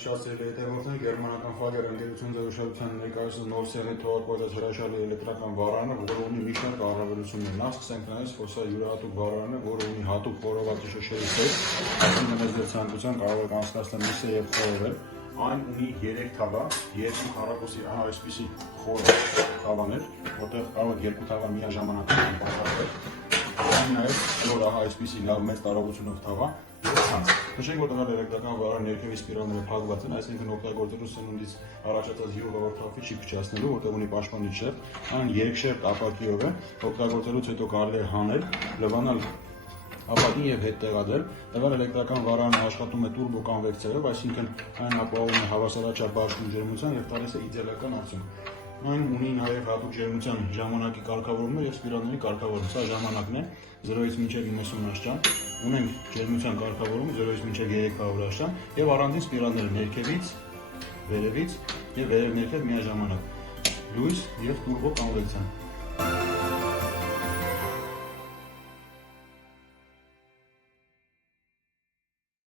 շատ սիրելի հետևորդներ, գերմանական Fager ընկերության ձևաշրջության ներկայացնում Նովսյանի թողարկված հրաշալի էլեկտրական վարանը, որը ունի մի շարք առավելություններ։ Նախ սկսենք նայած, որ սա յուրահատուկ վարան է, որը ունի հատուկ խորովածի շշերի սետ, այսինքն մեծ ձեր ցանկության կարող եք անցկացնել միսը եւ խորովել։ Այն ունի 3 թավա, 2 քառակուսի այսպիսի խոր թավաներ, որտեղ կարող եք 2 թավա միաժամանակ պատրաստել։ Նաև նոր այսպիսի լավ մեծ տարողությունով թավա եւ ցանց։ Նշենք, որ տվյալ էլեկտրական վարան ներքևի սպիրալները փակված են, այսինքն օգտագործելու սնունդից առաջացած յուղը որ թափի չի փչացնելու, որտեղ ունի պաշտպանիչ շերտ, այն երկշերտ ապակիով է, օգտագործելուց հետո կարելի է հանել, լվանալ ապակին եւ հետ տեղադրել։ Տվյալ էլեկտրական վարանը աշխատում է տուրբո կոնվեկցիայով, այսինքն այն ապահովում է հավասարաչափ բաշխում ջերմության եւ տալիս է իդեալական արդյունք։ Այն ունի նաև հատուկ ջերմության ժամանակի կարգավորումը եւ սպիրալների կարգավորում։ Սա ժամանակն է 0-ից մինչև 90 աշտան։ Ունենք ջերմության կարգավորում 0-ից մինչև 300 աշտան եւ առանձին սպիրալներ ներքևից, վերևից եւ վերև ներքև միաժամանակ։ Լույս եւ տուրբո կոնվեկցիա։